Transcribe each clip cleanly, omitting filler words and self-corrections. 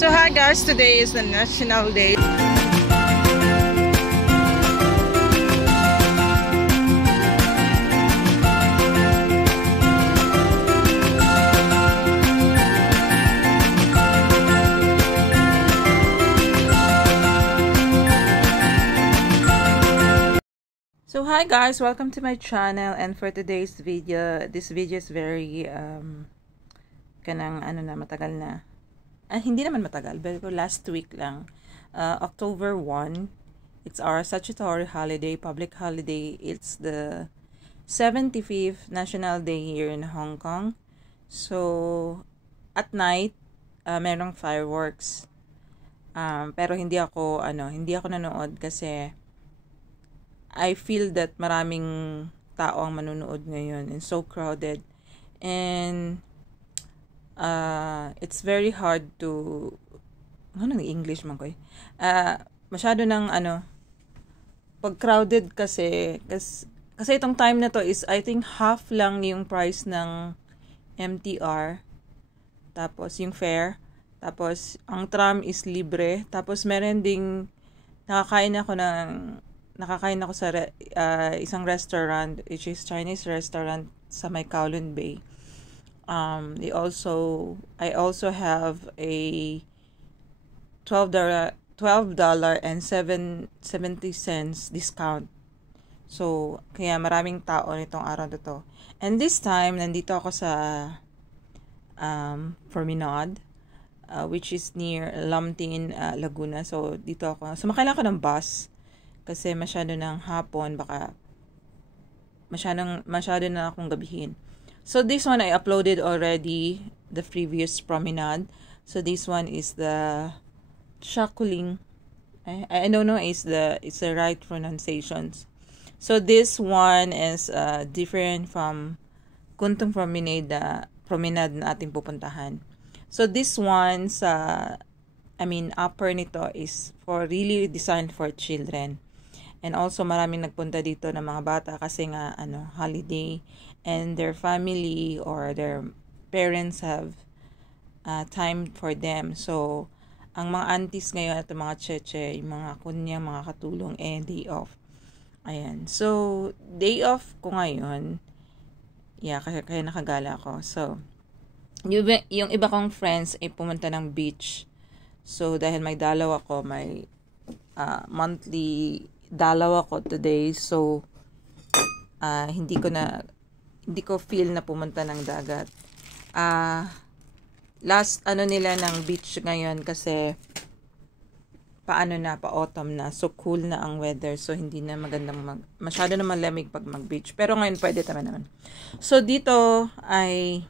So hi guys, today is the National Day. So hi guys, welcome to my channel, and for today's video, this video is very matagal na. Hindi naman matagal, pero last week lang. October 1, it's our statutory holiday, public holiday. It's the 75th National Day here in Hong Kong. So, at night, merong fireworks. Pero hindi ako nanood kasi I feel that maraming tao ang manunood ngayon and so crowded. And it's very hard to English man ko masyado ng pag crowded kasi itong time na to is I think half lang yung price ng MTR, tapos yung fare, tapos ang tram is libre, tapos meron ding nakakain ako sa isang restaurant which is Chinese restaurant sa may Kowloon Bay. I also have a $12.70 discount. So, kaya maraming tao nitong araw na to. And this time, nandito ako sa Promenade, which is near Lam Tin, Laguna. So, dito ako. Sumakay lang ako ng bus kasi masyado ng hapon, baka masyado na akong gabihin. So this one I uploaded already, the previous Promenade. So this one is the Shakuling. I don't know it's the right pronunciations. So this one is different from Kuntong Promenade na ating pupuntahan. So this one upper nito is really designed for children. And also maraming nagpunta dito ng mga bata kasi nga holiday, and their family or their parents have time for them. So ang mga aunties ngayon at mga cheche, yung mga kunya, mga katulong, day off. Ayan. So day off ko ngayon. Yeah, kaya nakagala ako. So yung iba kong friends ay pumunta ng beach. So dahil may dalaw ako, may monthly dalaw ako today. So hindi ko feel na pumunta ng dagat. Last nila ng beach ngayon kasi pa-autumn na. So cool na ang weather. So hindi na magandang masyado na malamig pag mag-beach. Pero ngayon pwede naman. So dito ay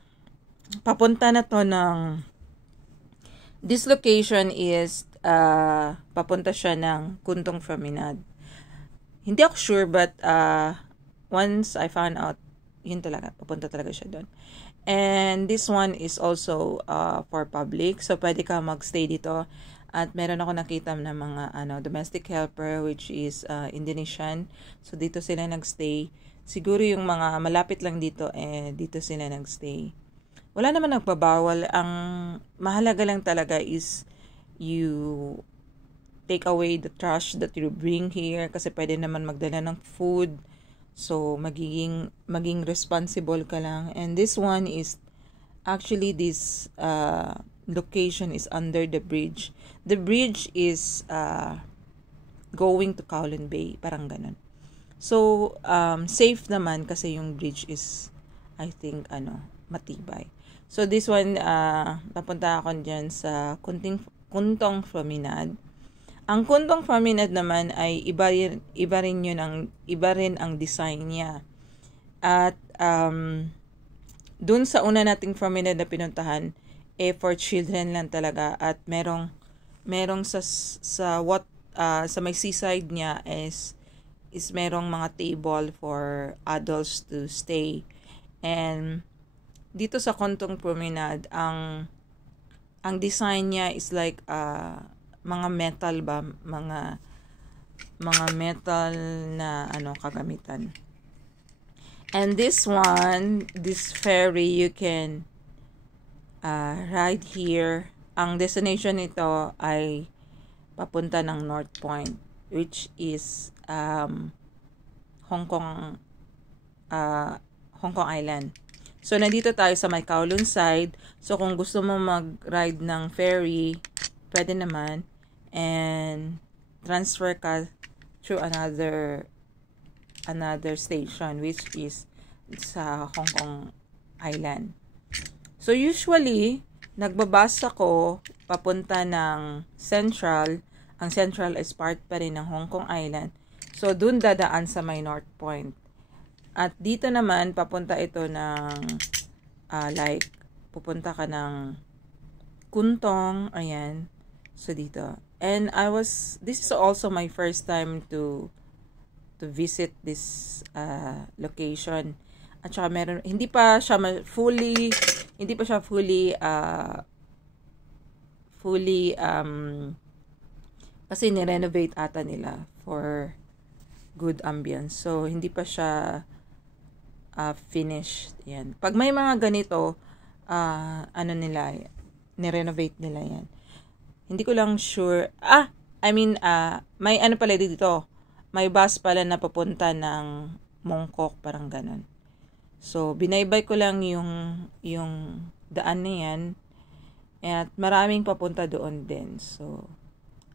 papunta na to ng this location is papunta siya ng Kuntong Promenade. Hindi ako sure, but once I found out, yun talaga, papunta talaga siya doon. And this one is also for public. So, pwede ka magstay dito. At meron ako nakita ng mga domestic helper, which is Indonesian. So, dito sila nagstay. Siguro yung mga malapit lang dito, dito sila nagstay. Wala naman nagpabawal. Ang mahalaga lang talaga is you take away the trash that you bring here kasi pwede naman magdala ng food. So, maging responsible ka lang. And this one is, actually this location is under the bridge. The bridge is going to Kowloon Bay. Parang ganun. So, safe naman kasi yung bridge is, I think, matibay. So, this one, papunta ako dyan sa Kuntong Promenade. Ang Kuntong Promenade naman ay iba rin ang design niya. At dun sa una nating promenade na pinuntahan, for children lang talaga, at merong sa may seaside niya is merong mga table for adults to stay. And dito sa Kuntong Promenade, ang design niya is like mga metal ba, mga metal na kagamitan. And this one, this ferry, you can ride here ang destination nito ay papunta ng North Point, which is Hong Kong Island. So, nandito tayo sa may Kowloon side. So, kung gusto mo mag-ride ng ferry, pwede naman. And, transfer ka through another station, which is sa Hong Kong Island. So, usually, nagbabas ako papunta ng Central. Ang Central is part pa rin ng Hong Kong Island. So, dun dadaan sa may North Point. At dito naman, papunta ito ng, pupunta ka ng Kuntong, ayan. So, dito. And this is also my first time to visit this location. At saka hindi pa siya fully, kasi ni-renovate ata nila for good ambience. So, hindi pa siya finished. Yan. Pag may mga ganito, ni-renovate nila yan. Hindi ko lang sure. May pala dito. May bus pala na papunta ng Mongkok, parang ganun. So, binaybay ko lang yung daan na yan. At maraming papunta doon din. So,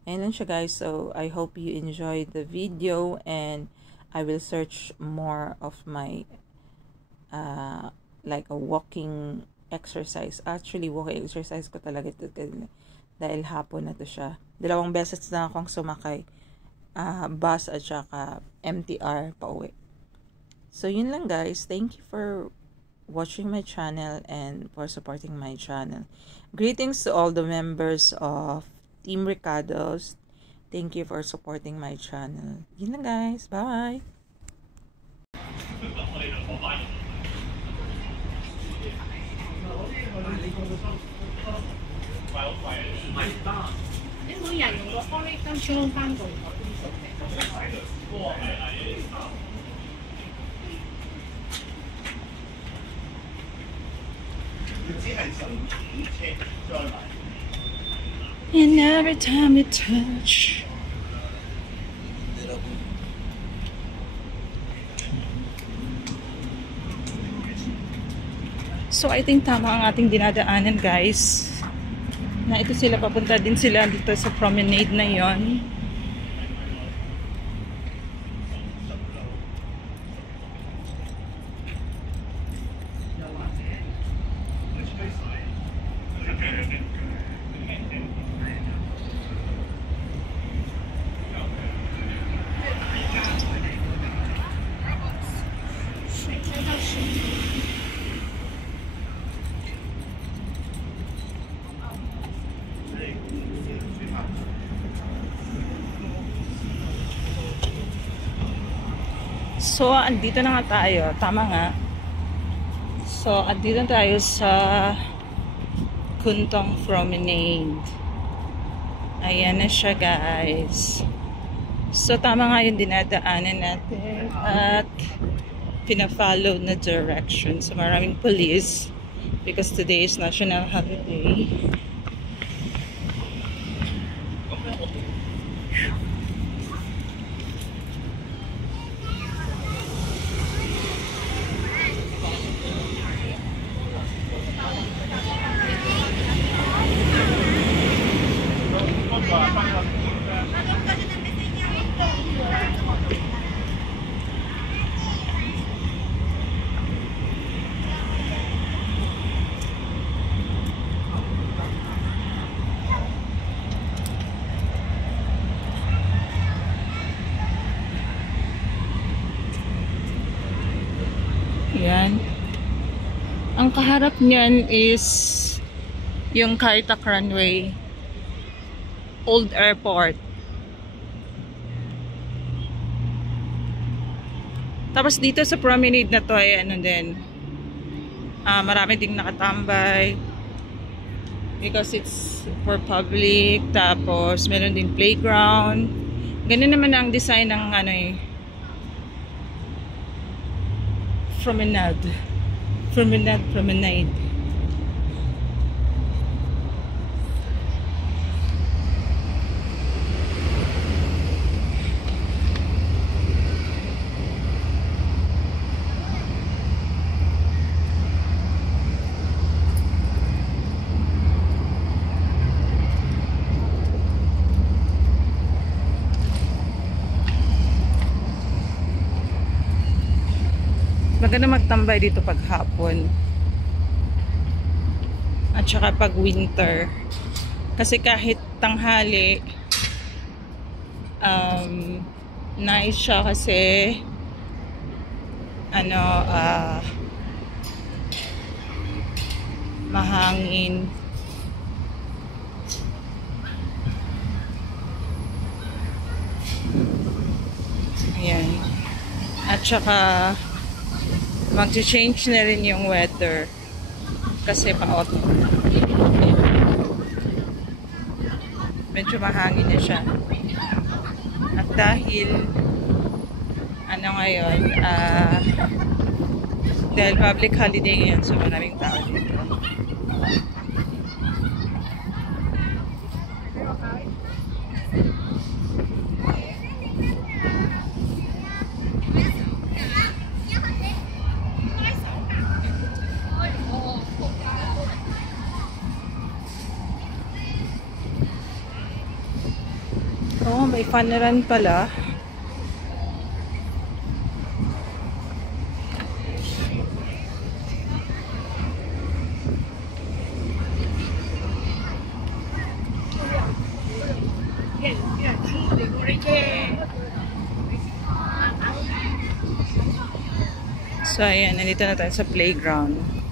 ayun lang siya guys. So, I hope you enjoyed the video and I will search more of my like a walking exercise. Actually, walking exercise ko talaga ito dahil hapon na to siya. 2 beses na akong sumakay bus at saka MTR pa uwi. So, yun lang guys. Thank you for watching my channel and for supporting my channel. Greetings to all the members of Team Ricardo's. Thank you for supporting my channel. Yun lang guys. Bye! And every time you touch, so I think tama ang ating dinadaanan guys, na ito sila, papunta din sila dito sa promenade na yon. So, andito na nga tayo. Tama nga. So, andito na tayo sa Kuntong Promenade. Ayan na siya, guys. So, tama nga yung dinadaanan natin. At pina-follow na direction. So, maraming police. Because today is national holiday. Yan. Ang kaharap niyan is yung Kai Tak Runway, Old Airport. Tapos dito sa promenade na to ay ano din, marami ding nakatambay because it's for public. Tapos meron ding playground. Ganun naman ang design ng ano promenade. maganda magtambay dito pag hapon. At saka pag winter. Kasi kahit tanghali, nice siya kasi mahangin. Ayan. At saka mag-change na rin yung weather kasi pa-autumn. Medyo mahangin na siya. At dahil ngayon, dahil public holiday ngayon, so maraming tao dito. Oh, may funneran pala. So, ayan, nandito na tayo sa playground.